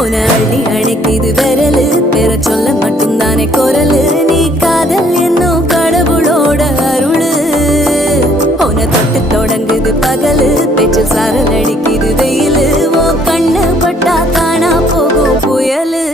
உன அள்ளி அணைக்குது விரலு பெற சொல்ல மட்டும்தானே குரலு நீ காதல் என்னும் கடவுளோட அருளு உன தொட்டு தொடங்குது பகலு பேச்சில் சாரல் அடிக்குது வெயிலு ஓ கண்ணு பட்டா காணா போகும் புயலு